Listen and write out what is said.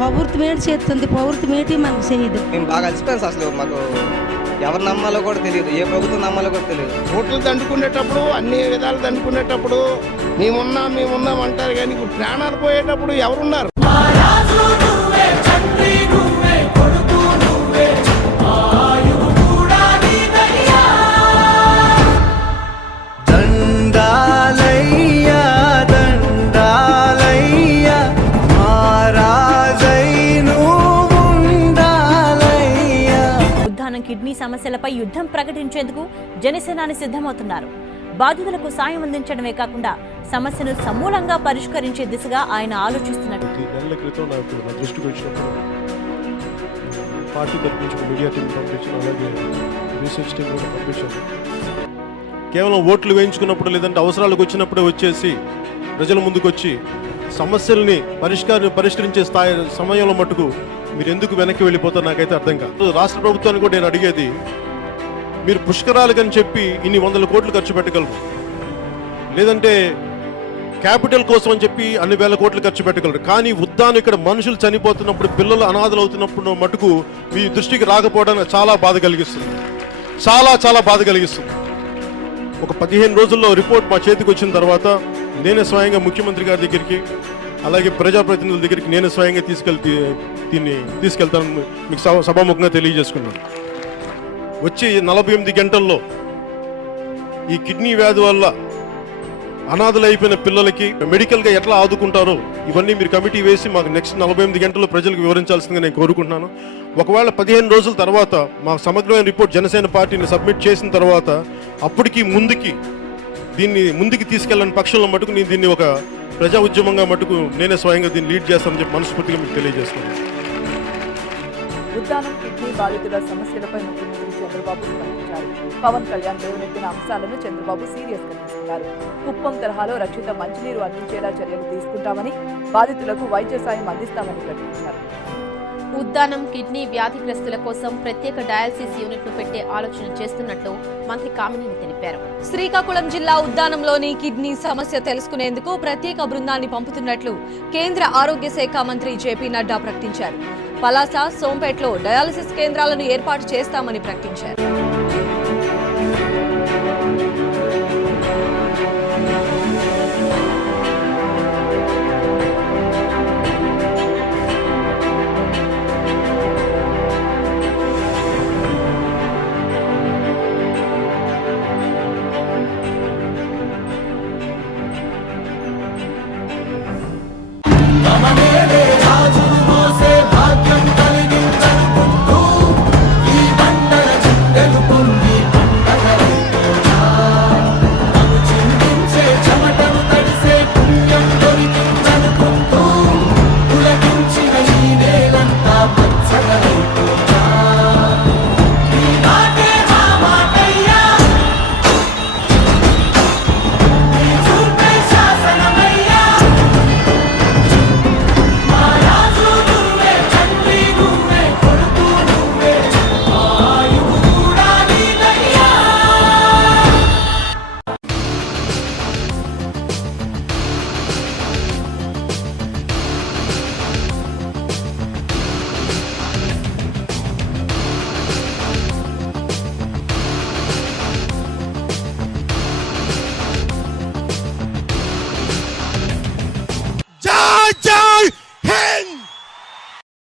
ప్రభుత్వం ఏంటి చేస్తుంది, ప్రభుత్వం ఏంటి మనకు చేయదు. మేము బాగా అలసిపోయాం. అసలు మాకు ఎవరు నమ్మాలో కూడా తెలియదు, ఏ ప్రభుత్వం నమ్మాలో కూడా తెలియదు. ఓట్లు దండుకునేటప్పుడు అన్ని విధాలు దండుకునేటప్పుడు మేమున్నాం అంటారు, కానీ ఇప్పుడు ప్రాణాలు పోయేటప్పుడు ఎవరున్నారు? కిడ్నీ సమస్యలపై యుద్ధం ప్రకటించేందుకు జనసేనాని సిద్ధమవుతున్నారు. బాధితులకు సాయం అందించడమే కాకుండా సమస్యను సమూలంగా పరిష్కరించే దిశగా ఆయన ఆలోచిస్తున్నారు. నెలల క్రితం నాకు నా దృష్టికి వచ్చినప్పుడు పార్టీ తరఫు నుంచి మీడియా టీం పంపించిన, అలాగే రీసెర్చ్ టీం కూడా పంపించాను. కేవలం ఓట్లు వేయించుకున్నప్పుడు లేదంటే అవసరాలకు వచ్చినప్పుడే వచ్చేసి ప్రజల ముందుకు వచ్చి సమస్యల్ని పరిష్కరించే సమయంలో మటుకు మీరు ఎందుకు వెనక్కి వెళ్ళిపోతారు నాకైతే అర్థం కాదు. రాష్ట్ర ప్రభుత్వాన్ని కూడా నేను అడిగేది, మీరు పుష్కరాలకని చెప్పి ఇన్ని 100 కోట్లు ఖర్చు పెట్టగలరు, లేదంటే క్యాపిటల్ కోసం అని చెప్పి అన్ని వేల కోట్లు ఖర్చు పెట్టగలరు, కానీ ఉద్దానం ఇక్కడ మనుషులు చనిపోతున్నప్పుడు, పిల్లలు అనాథలు అవుతున్నప్పుడు మటుకు మీ దృష్టికి రాకపోవడం చాలా బాధ కలిగిస్తుంది, చాలా బాధ కలిగిస్తుంది. ఒక 15 రోజుల్లో రిపోర్ట్ మా చేతికి వచ్చిన తర్వాత నేనే స్వయంగా ముఖ్యమంత్రి గారి దగ్గరికి, అలాగే ప్రజాప్రతినిధుల దగ్గరికి నేనే స్వయంగా తీసుకెళ్తాను మీకు సభాముఖంగా తెలియజేసుకున్నాను. వచ్చి 48 గంటల్లో ఈ కిడ్నీ వ్యాధి వల్ల అనాథలు అయిపోయిన పిల్లలకి మెడికల్గా ఎట్లా ఆదుకుంటారో ఇవన్నీ మీరు కమిటీ వేసి మాకు నెక్స్ట్ 48 గంటల్లో ప్రజలకు వివరించాల్సిందిగా నేను కోరుకుంటున్నాను. ఒకవేళ 15 రోజుల తర్వాత మా సమగ్రమైన రిపోర్ట్ జనసేన పార్టీని సబ్మిట్ చేసిన తర్వాత అప్పటికి ముందుకి తీసుకెళ్ళని పక్షంలో మటుకు నేను దీన్ని ఒక ప్రజా ఉద్యమంగా మటుకు నేనే స్వయంగా దీన్ని లీడ్ చేస్తానని చెప్పి మనస్ఫూర్తిగా మీకు తెలియజేస్తున్నాను. ఉద్దానం కిడ్నీ బాధితుల సమస్యలపై ముఖ్యమంత్రి చంద్రబాబు స్పందించారు. పవన్ కళ్యాణ్ లేవనెత్తిన అంశాలను చంద్రబాబు సీరియస్ గా తీసుకున్నారు. కుప్పం తరహాలో రక్షిత మంచినీరు అందించేలా చర్యలు తీసుకుంటామని, బాధితులకు వైద్య సాయం అందిస్తామని ప్రకటించారు. ఉద్దానం కిడ్నీ వ్యాధిగ్రస్తుల కోసం ప్రత్యేక డయాలసిస్ యూనిట్ ను పెట్టే ఆలోచన చేస్తున్నట్లు మంత్రి కామినేని తెలిపారు. శ్రీకాకుళం జిల్లా ఉద్దానంలోని కిడ్నీ సమస్య తెలుసుకునేందుకు ప్రత్యేక బృందాన్ని పంపుతున్నట్లు కేంద్ర ఆరోగ్య శాఖ మంత్రి జేపీ నడ్డా ప్రకటించారు. పలాస, సోంపేటలో డయాలసిస్ కేంద్రాలను ఏర్పాటు చేస్తామని ప్రకటించారు.